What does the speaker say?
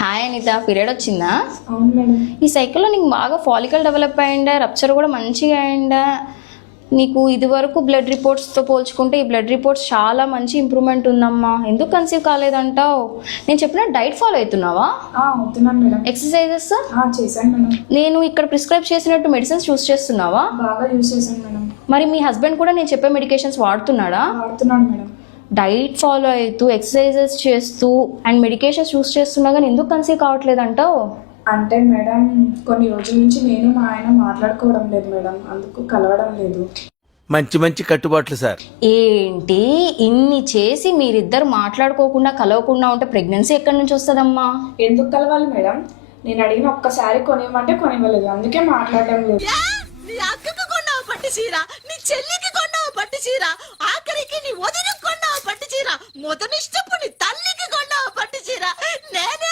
Hi Anitha, period వచ్చిందా? అవును madam. ఈ సైకిల్లో నీకు బాగా ఫాలికల్ డెవలప్ అయ్యిందా, రప్చర్ కూడా మంచిగా అయిందా? నీకు ఇదివరకు బ్లడ్ రిపోర్ట్స్తో పోల్చుకుంటే ఈ బ్లడ్ రిపోర్ట్స్ చాలా మంచి ఇంప్రూవ్మెంట్ ఉందమ్మా. ఎందుకు కన్సీవ్ కాలేదంటావు? నేను చెప్పిన డైట్ ఫాలో అవుతున్నావా? అవుతున్నాను మేడం. ఎక్సర్సైజెస్ చేశాను మేడం. నేను ఇక్కడ ప్రిస్క్రైబ్ చేసినట్టు మెడిసిన్స్ యూస్ చేస్తున్నావా? బాగా యూజ్ చేశాను మేడం. మరి మీ హస్బెండ్ కూడా నేను చెప్పే మెడికేషన్స్ వాడుతున్నాడా? వాడుతున్నాడు మేడం. డైట్ ఫాలో అవుతూ ఎక్సర్సైజెస్ చేస్తూ అండ్ మెడికేషన్స్ యూస్ చేస్తున్నా కానీ ఎందుకు కన్సీవ్ కావట్లేదంటావు? అంటే మేడం కొన్ని రోజుల నుంచి నేను మా ఆయన మాట్లాడుకోవడం లేదు మేడం, అందుకు కలవడం లేదు. మంచి మంచి కట్టుబాట్లు సార్. ఏంటి ఇన్ని చేసి మీరిద్దరు మాట్లాడుకోకుండా కలవకుండా ఉంటే ప్రెగ్నెన్సీ ఎక్కడి నుంచి వస్తుందమ్మా? ఎందుకు కలవాలి మేడం? నేను అడిగిన ఒక్కసారి కొనివ్వమంటే కొనివ్వలేదు, అందుకే మాట్లాడడం లేదు. నీ అక్కకు కొన్నావు పట్టు చీర, నీ చెల్లికి కొన్నావు పట్టు చీర, ఆఖరికి నీ వదినకు కొన్నావు పట్టు చీర, మొదనిష్టపు నీ తల్లికి కొన్నావు పట్టు చీర. నేనే